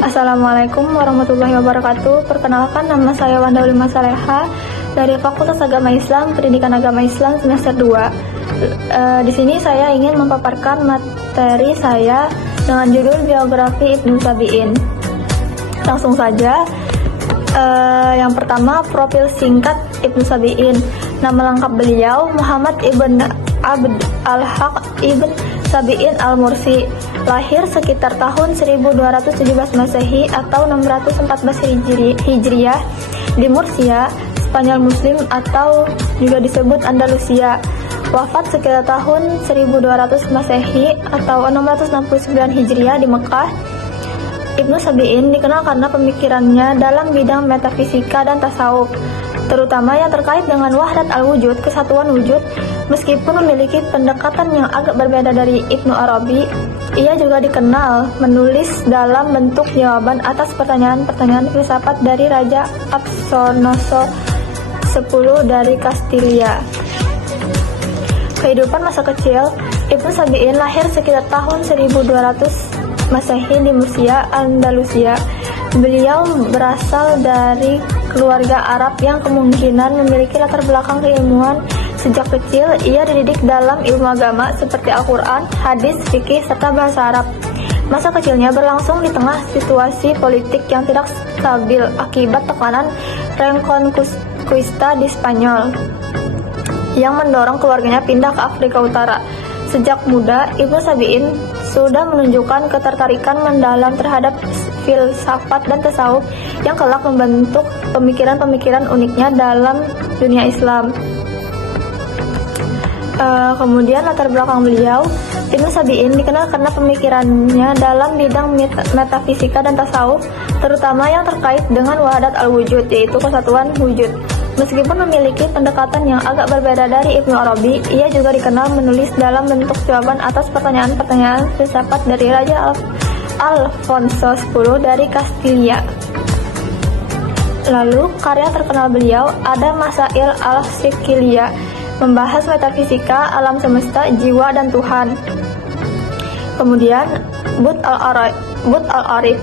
Assalamualaikum warahmatullahi wabarakatuh. Perkenalkan, nama saya Wanda Ulima Saleha dari Fakultas Agama Islam, Pendidikan Agama Islam semester 2. Di sini saya ingin memaparkan materi saya dengan judul biografi Ibnu Sabi'in. Langsung saja. Yang pertama, profil singkat Ibnu Sabi'in. Nama lengkap beliau Muhammad ibn Abd al-Haq ibn Sabi'in al-Mursi. Lahir sekitar tahun 1217 Masehi atau 614 Hijriah di Mursia, Spanyol Muslim atau juga disebut Andalusia. Wafat sekitar tahun 1200 Masehi atau 669 Hijriah di Mekah. Ibnu Sabi'in dikenal karena pemikirannya dalam bidang metafisika dan tasawuf, terutama yang terkait dengan wahdat al-wujud, kesatuan wujud. Meskipun memiliki pendekatan yang agak berbeda dari Ibnu Arabi, ia juga dikenal menulis dalam bentuk jawaban atas pertanyaan-pertanyaan filsafat dari Raja Alfonso X dari Kastilia. Kehidupan masa kecil Ibnu Sabi'in lahir sekitar tahun 1200 Masehi di Mursia, Andalusia. Beliau berasal dari keluarga Arab yang kemungkinan memiliki latar belakang keilmuan. Sejak kecil, ia dididik dalam ilmu agama seperti Al-Quran, hadis, fikih, serta bahasa Arab. Masa kecilnya berlangsung di tengah situasi politik yang tidak stabil akibat tekanan Reconquista di Spanyol yang mendorong keluarganya pindah ke Afrika Utara. Sejak muda, Ibnu Sabi'in sudah menunjukkan ketertarikan mendalam terhadap filsafat dan tasawuf yang kelak membentuk pemikiran-pemikiran uniknya dalam dunia Islam. Kemudian latar belakang beliau, Ibnu Sabi'in dikenal karena pemikirannya dalam bidang metafisika dan tasawuf, terutama yang terkait dengan wahdat al-wujud, yaitu kesatuan wujud. Meskipun memiliki pendekatan yang agak berbeda dari Ibnu Arabi, ia juga dikenal menulis dalam bentuk jawaban atas pertanyaan-pertanyaan filsafat dari Raja Alfonso X dari Kastilia. Lalu, karya terkenal beliau ada Masail al-Sikilia, membahas metafisika, alam semesta, jiwa, dan Tuhan. Kemudian, But al-Arif,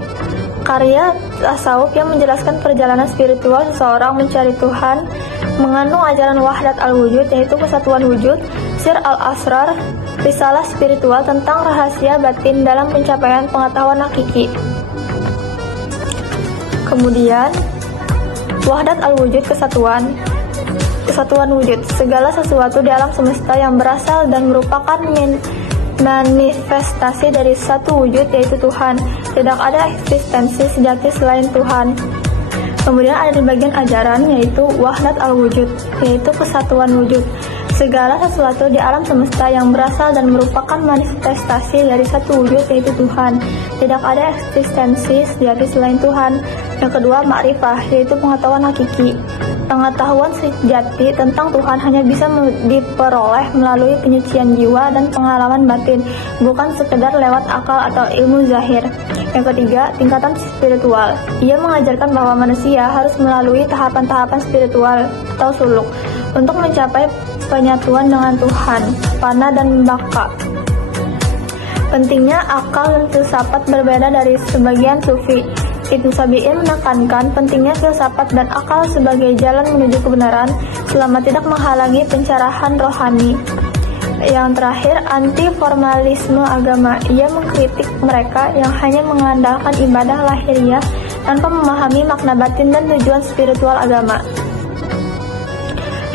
karya tasawuf yang menjelaskan perjalanan spiritual seseorang mencari Tuhan, mengandung ajaran wahdat al-wujud, yaitu kesatuan wujud. Sir al-Asrar, risalah spiritual tentang rahasia batin dalam pencapaian pengetahuan hakiki. Kemudian, wahdat al-wujud, kesatuan wujud, segala sesuatu di alam semesta yang berasal dan merupakan manifestasi dari satu wujud, yaitu Tuhan. Tidak ada eksistensi sejati selain Tuhan. Kemudian ada di bagian ajaran, yaitu wahdat al-wujud, yaitu kesatuan wujud, segala sesuatu di alam semesta yang berasal dan merupakan manifestasi dari satu wujud, yaitu Tuhan. Tidak ada eksistensi sejati selain Tuhan. Yang kedua, ma'rifah, yaitu pengetahuan hakiki. Pengetahuan sejati tentang Tuhan hanya bisa diperoleh melalui penyucian jiwa dan pengalaman batin, bukan sekedar lewat akal atau ilmu zahir. Yang ketiga, tingkatan spiritual. Ia mengajarkan bahwa manusia harus melalui tahapan-tahapan spiritual atau suluk untuk mencapai penyatuan dengan Tuhan, fana dan baka. Pentingnya akal dan filsafat berbeda dari sebagian sufi. Ibnu Sabi'in menekankan pentingnya filsafat dan akal sebagai jalan menuju kebenaran selama tidak menghalangi pencerahan rohani. Yang terakhir, anti-formalisme agama. Ia mengkritik mereka yang hanya mengandalkan ibadah lahiriah tanpa memahami makna batin dan tujuan spiritual agama.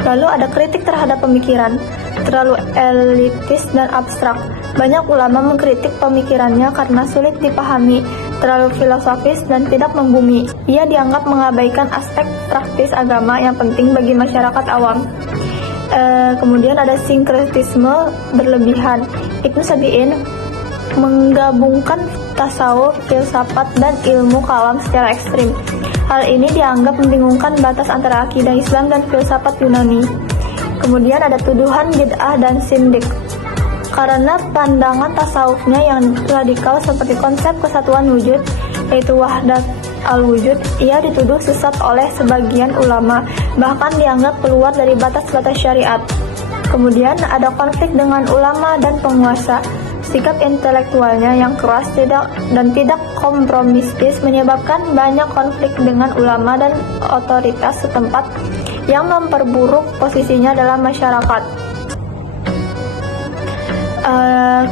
Lalu ada kritik terhadap pemikiran, terlalu elitis dan abstrak. Banyak ulama mengkritik pemikirannya karena sulit dipahami, terlalu filosofis dan tidak membumi. Ia dianggap mengabaikan aspek praktis agama yang penting bagi masyarakat awam. Kemudian ada sinkretisme berlebihan. Ibnu Sabi'in menggabungkan tasawuf, filsafat, dan ilmu kalam secara ekstrim. Hal ini dianggap membingungkan batas antara akidah Islam dan filsafat Yunani. Kemudian ada tuduhan bid'ah dan sindik. Karena pandangan tasawufnya yang radikal seperti konsep kesatuan wujud, yaitu wahdat al-wujud, ia dituduh sesat oleh sebagian ulama, bahkan dianggap keluar dari batas-batas syariat. Kemudian ada konflik dengan ulama dan penguasa. Sikap intelektualnya yang keras dan tidak kompromistis menyebabkan banyak konflik dengan ulama dan otoritas setempat yang memperburuk posisinya dalam masyarakat.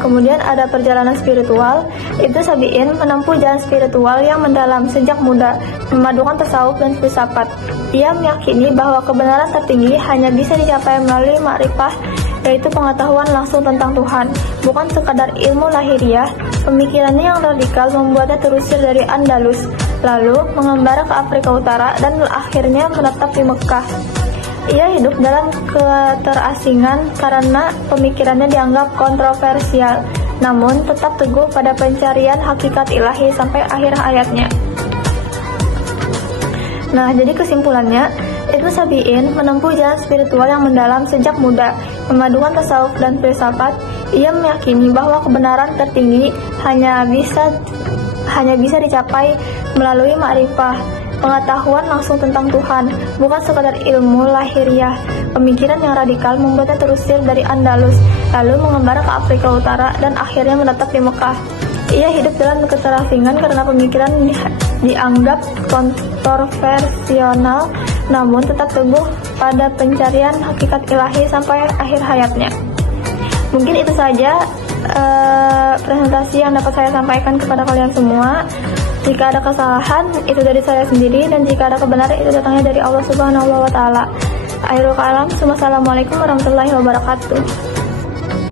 Kemudian ada perjalanan spiritual. Ibnu Sabi'in menempuh jalan spiritual yang mendalam sejak muda, memadukan tasawuf dan filsafat. Ia meyakini bahwa kebenaran tertinggi hanya bisa dicapai melalui ma'rifah, yaitu pengetahuan langsung tentang Tuhan, bukan sekadar ilmu lahiriah. Pemikirannya yang radikal membuatnya terusir dari Andalus, lalu mengembara ke Afrika Utara dan akhirnya menetap di Mekah. Ia hidup dalam keterasingan karena pemikirannya dianggap kontroversial, namun tetap teguh pada pencarian hakikat ilahi sampai akhir hayatnya. Nah, jadi kesimpulannya, Ibnu Sabi'in menempuh jalan spiritual yang mendalam sejak muda, memadukan tasawuf dan filsafat. Ia meyakini bahwa kebenaran tertinggi hanya bisa dicapai melalui ma'rifah, pengetahuan langsung tentang Tuhan, bukan sekadar ilmu lahiriah. Pemikiran yang radikal membuatnya terusir dari Andalus, lalu mengembara ke Afrika Utara dan akhirnya menetap di Mekah. Ia hidup dalam keterasingan karena pemikiran dianggap kontroversial, namun tetap teguh pada pencarian hakikat ilahi sampai akhir hayatnya. Mungkin itu saja presentasi yang dapat saya sampaikan kepada kalian semua. Jika ada kesalahan, itu dari saya sendiri, dan jika ada kebenaran, itu datangnya dari Allah Subhanahu wa Ta'ala. Akhirul kalam, wassalamualaikum warahmatullahi wabarakatuh.